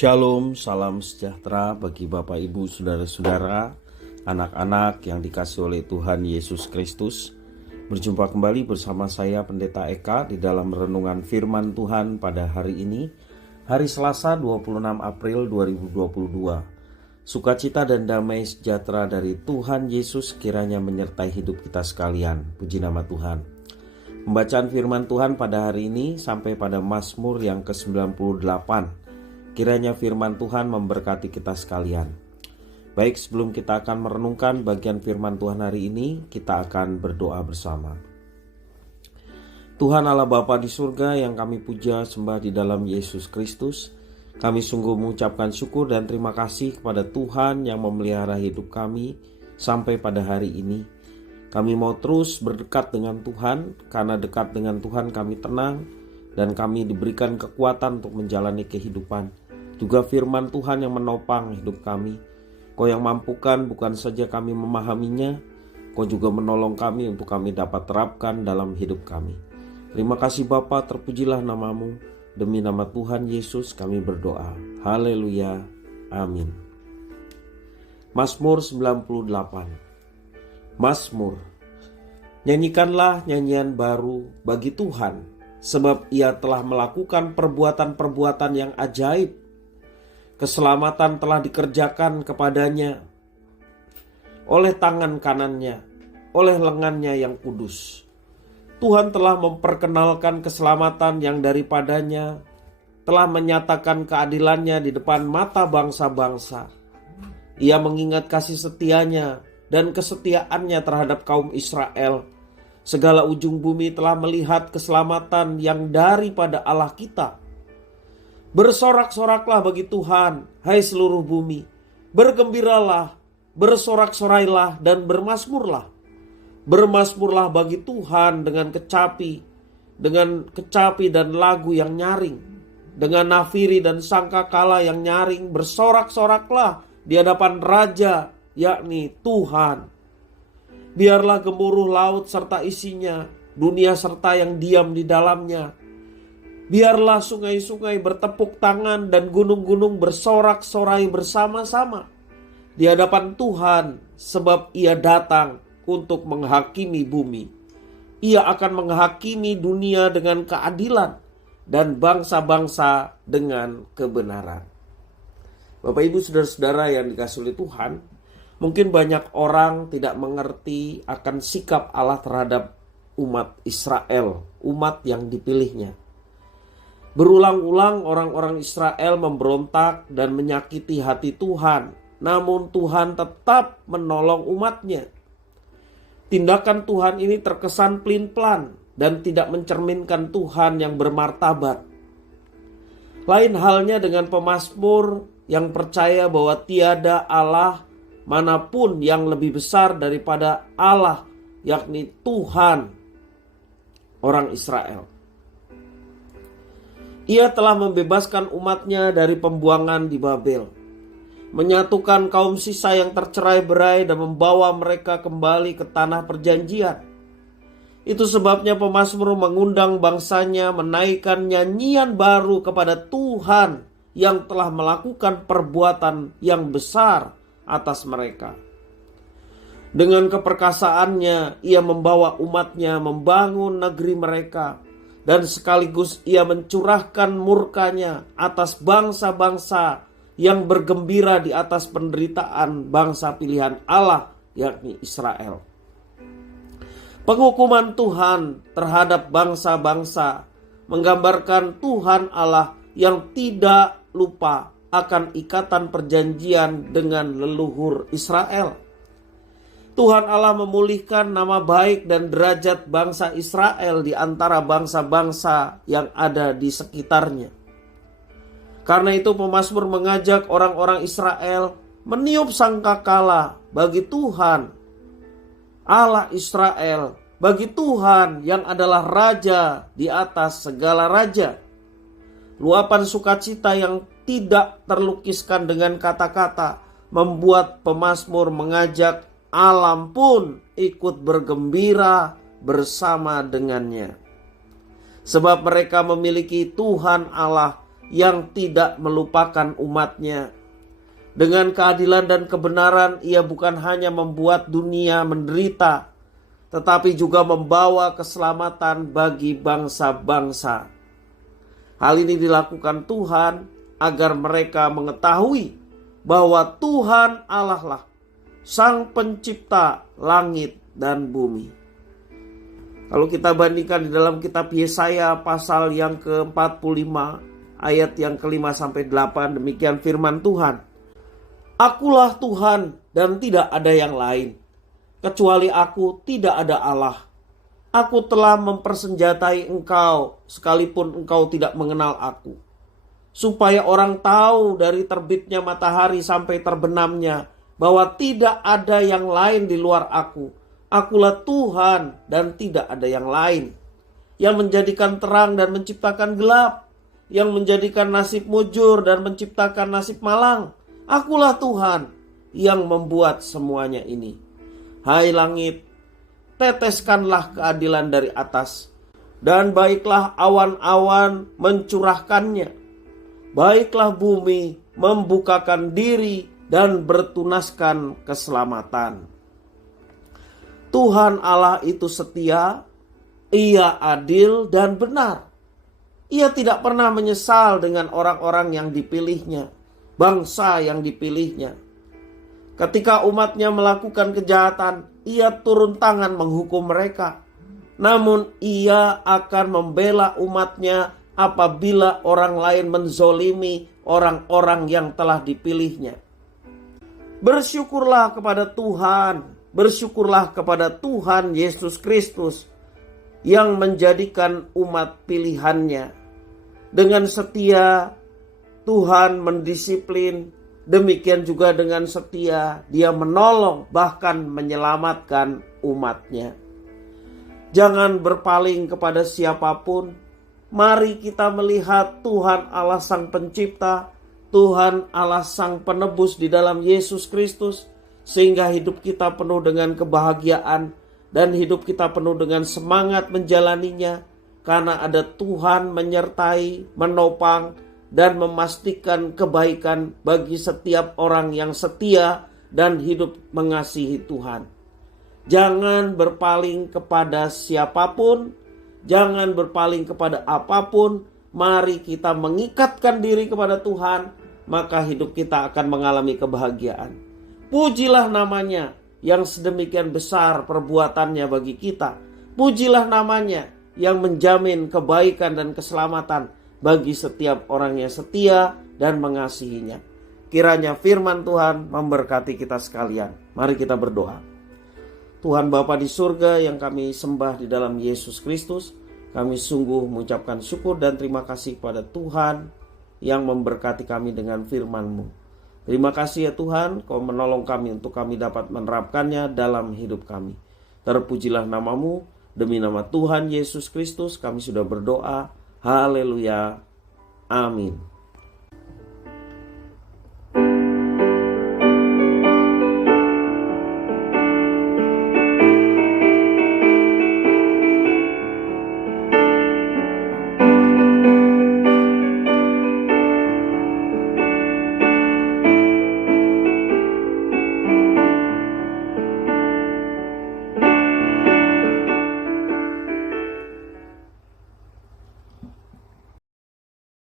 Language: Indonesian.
Shalom, salam sejahtera bagi Bapak Ibu, Saudara-saudara, anak-anak yang dikasihi oleh Tuhan Yesus Kristus. Berjumpa kembali bersama saya Pendeta Eka di dalam renungan firman Tuhan pada hari ini, hari Selasa 26 April 2022. Sukacita dan damai sejahtera dari Tuhan Yesus kiranya menyertai hidup kita sekalian. Puji nama Tuhan. Pembacaan firman Tuhan pada hari ini sampai pada Mazmur yang ke-98. Kiranya firman Tuhan memberkati kita sekalian. Baik, sebelum kita akan merenungkan bagian firman Tuhan hari ini, kita akan berdoa bersama. Tuhan Allah Bapa di surga yang kami puja sembah di dalam Yesus Kristus, kami sungguh mengucapkan syukur dan terima kasih kepada Tuhan yang memelihara hidup kami sampai pada hari ini. Kami mau terus berdekat dengan Tuhan, karena dekat dengan Tuhan kami tenang dan kami diberikan kekuatan untuk menjalani kehidupan. Juga firman Tuhan yang menopang hidup kami. Kau yang mampukan bukan saja kami memahaminya, Kau juga menolong kami untuk kami dapat terapkan dalam hidup kami. Terima kasih Bapa, terpujilah namamu. Demi nama Tuhan Yesus kami berdoa. Haleluya. Amin. Mazmur 98. Mazmur. Nyanyikanlah nyanyian baru bagi Tuhan, sebab Ia telah melakukan perbuatan-perbuatan yang ajaib. Keselamatan telah dikerjakan kepadanya oleh tangan kanannya, oleh lengannya yang kudus. Tuhan telah memperkenalkan keselamatan yang daripadanya, telah menyatakan keadilannya di depan mata bangsa-bangsa. Ia mengingat kasih setianya dan kesetiaannya terhadap kaum Israel. Segala ujung bumi telah melihat keselamatan yang daripada Allah kita. Bersorak-soraklah bagi Tuhan, hai seluruh bumi. Bergembiralah, bersorak-sorailah dan bermasmurlah. Bermasmurlah bagi Tuhan dengan kecapi dan lagu yang nyaring. Dengan nafiri dan sangkakala yang nyaring, bersorak-soraklah di hadapan Raja, yakni Tuhan. Biarlah gemuruh laut serta isinya, dunia serta yang diam di dalamnya. Biarlah sungai-sungai bertepuk tangan dan gunung-gunung bersorak-sorai bersama-sama di hadapan Tuhan, sebab Ia datang untuk menghakimi bumi. Ia akan menghakimi dunia dengan keadilan dan bangsa-bangsa dengan kebenaran. Bapak Ibu Saudara-saudara yang dikasihi oleh Tuhan, mungkin banyak orang tidak mengerti akan sikap Allah terhadap umat Israel, umat yang dipilihnya. Berulang-ulang orang-orang Israel memberontak dan menyakiti hati Tuhan, namun Tuhan tetap menolong umatnya. Tindakan Tuhan ini terkesan pelin-pelan dan tidak mencerminkan Tuhan yang bermartabat. Lain halnya dengan pemazmur yang percaya bahwa tiada Allah manapun yang lebih besar daripada Allah, yakni Tuhan orang Israel. Ia telah membebaskan umatnya dari pembuangan di Babel, menyatukan kaum sisa yang tercerai-berai dan membawa mereka kembali ke tanah perjanjian. Itu sebabnya pemazmur mengundang bangsanya menaikkan nyanyian baru kepada Tuhan yang telah melakukan perbuatan yang besar atas mereka. Dengan keperkasaannya ia membawa umatnya membangun negeri mereka, dan sekaligus ia mencurahkan murkanya atas bangsa-bangsa yang bergembira di atas penderitaan bangsa pilihan Allah, yakni Israel. Penghukuman Tuhan terhadap bangsa-bangsa menggambarkan Tuhan Allah yang tidak lupa akan ikatan perjanjian dengan leluhur Israel. Tuhan Allah memulihkan nama baik dan derajat bangsa Israel di antara bangsa-bangsa yang ada di sekitarnya. Karena itu pemazmur mengajak orang-orang Israel meniup sangkakala bagi Tuhan Allah Israel, bagi Tuhan yang adalah Raja di atas segala raja. Luapan sukacita yang tidak terlukiskan dengan kata-kata membuat pemazmur mengajak alam pun ikut bergembira bersama dengannya. Sebab mereka memiliki Tuhan Allah yang tidak melupakan umatnya. Dengan keadilan dan kebenaran, ia bukan hanya membuat dunia menderita, tetapi juga membawa keselamatan bagi bangsa-bangsa. Hal ini dilakukan Tuhan agar mereka mengetahui bahwa Tuhan Allah lah Sang Pencipta langit dan bumi. Kalau kita bandingkan di dalam kitab Yesaya pasal yang ke-45 ayat yang ke-5 sampai 8, demikian firman Tuhan. Akulah Tuhan dan tidak ada yang lain. Kecuali aku tidak ada Allah. Aku telah mempersenjatai engkau sekalipun engkau tidak mengenal aku. Supaya orang tahu dari terbitnya matahari sampai terbenamnya bahwa tidak ada yang lain di luar aku. Akulah Tuhan dan tidak ada yang lain. Yang menjadikan terang dan menciptakan gelap. Yang menjadikan nasib mujur dan menciptakan nasib malang. Akulah Tuhan yang membuat semuanya ini. Hai langit, teteskanlah keadilan dari atas. Dan baiklah awan-awan mencurahkannya. Baiklah bumi membukakan diri dan bertunaskan keselamatan. Tuhan Allah itu setia, ia adil dan benar. Ia tidak pernah menyesal dengan orang-orang yang dipilihnya, bangsa yang dipilihnya. Ketika umatnya melakukan kejahatan, ia turun tangan menghukum mereka. Namun ia akan membela umatnya apabila orang lain menzolimi orang-orang yang telah dipilihnya. Bersyukurlah kepada Tuhan. Bersyukurlah kepada Tuhan Yesus Kristus yang menjadikan umat pilihannya. Dengan setia Tuhan mendisiplin, demikian juga dengan setia Dia menolong bahkan menyelamatkan umatnya. Jangan berpaling kepada siapapun. Mari kita melihat Tuhan Allah Sang Pencipta, Tuhan Allah Sang Penebus di dalam Yesus Kristus, sehingga hidup kita penuh dengan kebahagiaan dan hidup kita penuh dengan semangat menjalaninya, karena ada Tuhan menyertai, menopang, dan memastikan kebaikan bagi setiap orang yang setia dan hidup mengasihi Tuhan. Jangan berpaling kepada siapapun, jangan berpaling kepada apapun. Mari kita mengikatkan diri kepada Tuhan, maka hidup kita akan mengalami kebahagiaan. Pujilah namanya yang sedemikian besar perbuatannya bagi kita. Pujilah namanya yang menjamin kebaikan dan keselamatan bagi setiap orang yang setia dan mengasihinya. Kiranya firman Tuhan memberkati kita sekalian. Mari kita berdoa. Tuhan Bapa di surga yang kami sembah di dalam Yesus Kristus, kami sungguh mengucapkan syukur dan terima kasih kepada Tuhan yang memberkati kami dengan firman-Mu. Terima kasih ya Tuhan, Kau menolong kami untuk kami dapat menerapkannya dalam hidup kami. Terpujilah nama-Mu, demi nama Tuhan Yesus Kristus kami sudah berdoa. Haleluya. Amin.